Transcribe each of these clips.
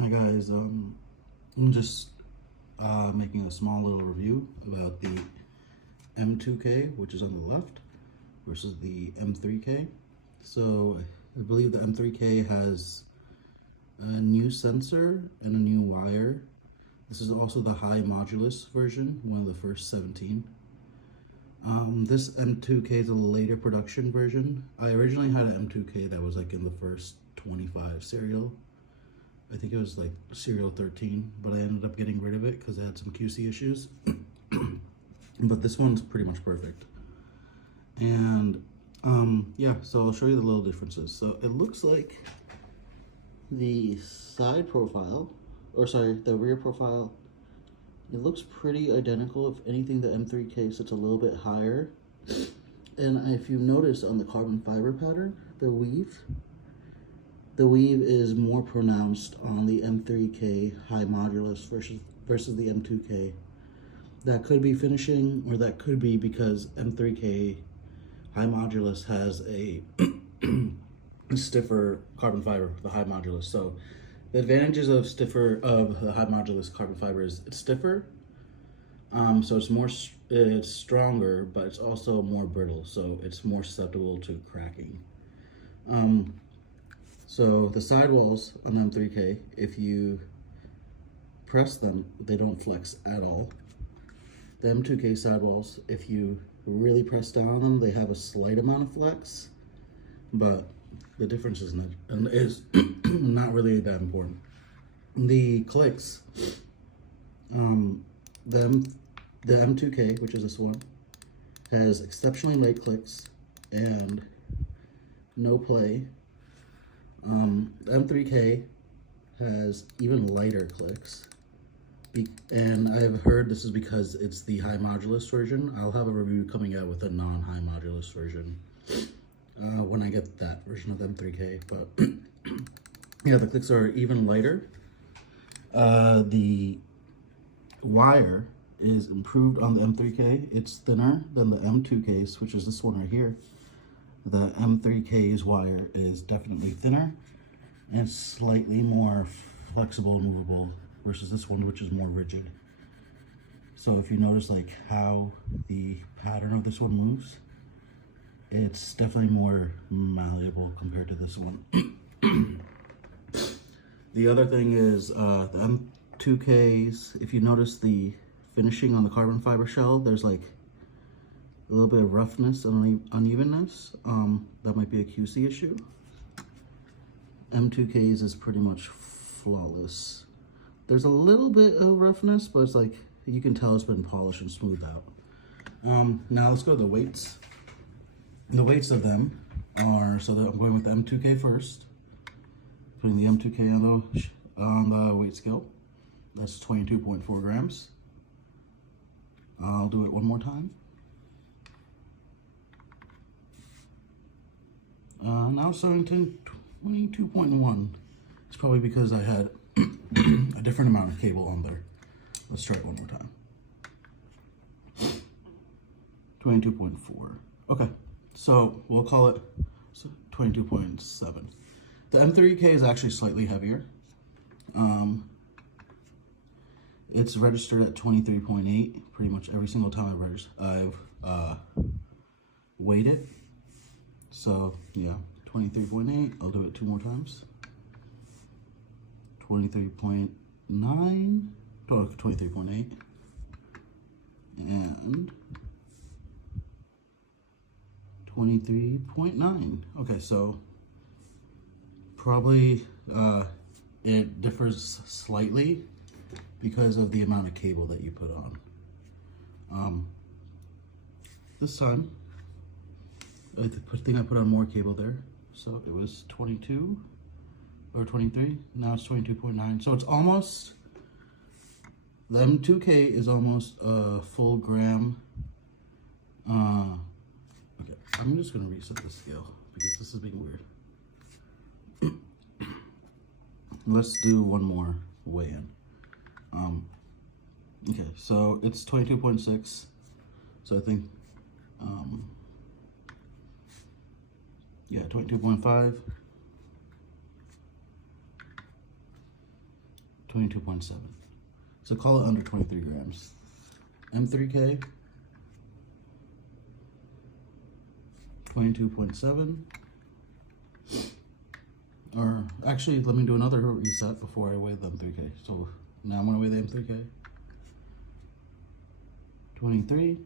Hi guys, I'm just making a small little review about the M2K, which is on the left, versus the M3K. So I believe the M3K has a new sensor and a new wire. This is also the high modulus version, one of the first 17. This M2K is a later production version. I originally had an M2K that was like in the first 25 serial. I think it was like serial 13, but I ended up getting rid of it because it had some QC issues. But this one's pretty much perfect. And yeah, so I'll show you the little differences. So it looks like the side profile, or sorry, the rear profile, it looks pretty identical. If anything, the M3K sits a little bit higher. And if you notice on the carbon fiber pattern, the weave is more pronounced on the M3K high modulus versus the M2K. That could be finishing, or that could be because M3K high modulus has a stiffer carbon fiber, the high modulus. So the advantages of the high modulus carbon fiber is it's stiffer, so it's stronger, but it's also more brittle, so it's more susceptible to cracking. So the sidewalls on M3K, if you press them, they don't flex at all. The M2K sidewalls, if you really press down on them, they have a slight amount of flex, but the difference is not really that important. The clicks, the M2K, which is this one, has exceptionally light clicks and no play. The M3K has even lighter clicks, and I've heard this is because it's the high modulus version. I'll have a review coming out with a non-high modulus version when I get that version of the M3K, but yeah, the clicks are even lighter. The wire is improved on the M3K. It's thinner than the M2K's, which is this one right here. The M3K's wire is definitely thinner and slightly more flexible and movable versus this one, which is more rigid. So if you notice like how the pattern of this one moves, it's definitely more malleable compared to this one. The other thing is the M2Ks, if you notice the finishing on the carbon fiber shell, there's like a little bit of roughness and unevenness. That might be a QC issue. M2Ks is pretty much flawless. There's a little bit of roughness, but it's like you can tell it's been polished and smoothed out. Now let's go to the weights. The weights of them are, so that I'm going with the M2K first. Putting the M2K on the weight scale. That's 22.4 grams. I'll do it one more time. Now it's starting to 22.1. It's probably because I had a different amount of cable on there. Let's try it one more time. 22.4. Okay, so we'll call it 22.7. The M3K is actually slightly heavier. It's registered at 23.8 pretty much every single time I've weighed it. So yeah, 23.8, I'll do it two more times. 23.9, 23.8, and 23.9. Okay, so probably it differs slightly because of the amount of cable that you put on. This time, I think I put on more cable there, so it was 22 or 23. Now it's 22.9. So it's almost, the M2K is almost a full gram. Okay, I'm just gonna reset the scale because this is being weird. Let's do one more weigh-in. Okay, so it's 22.6. So I think, yeah, 22.5. 22.7. So call it under 23 grams. M3K, 22.7. Or actually, let me do another reset before I weigh the M3K. So now I'm going to weigh the M3K. 23.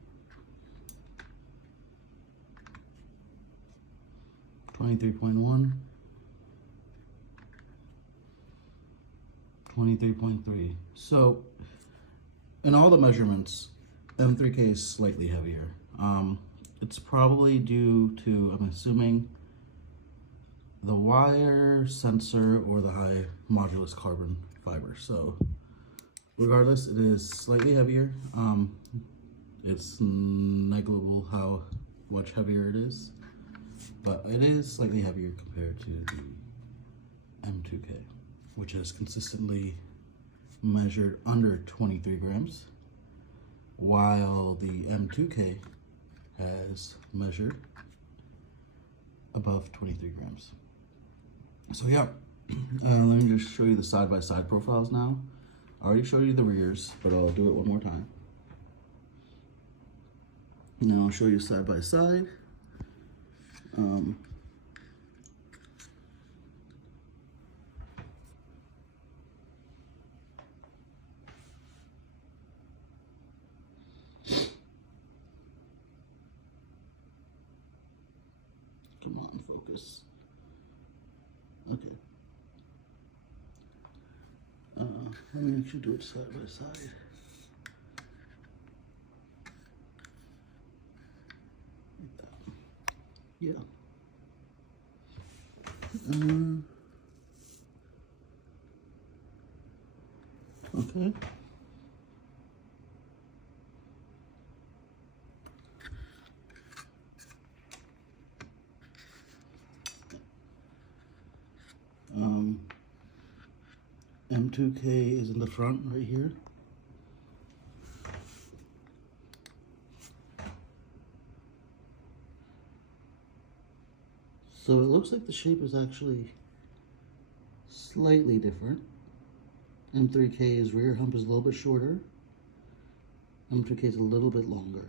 23.1. 23.3. So in all the measurements, M3K is slightly heavier. It's probably due to, I'm assuming, the wire, sensor, or the high modulus carbon fiber. So regardless, it is slightly heavier. It's negligible how much heavier it is, but it is slightly heavier compared to the M2K, which is consistently measured under 23 grams, while the M2K has measured above 23 grams. So yeah, let me just show you the side-by-side profiles now. I already showed you the rears, but I'll do it one more time. Now I'll show you side-by-side. Come on, focus. Okay. Let me actually do it side by side. Like that. Yeah. Okay. M2K is in the front right here. So it looks like the shape is actually slightly different. M3K's rear hump is a little bit shorter. M2K is a little bit longer.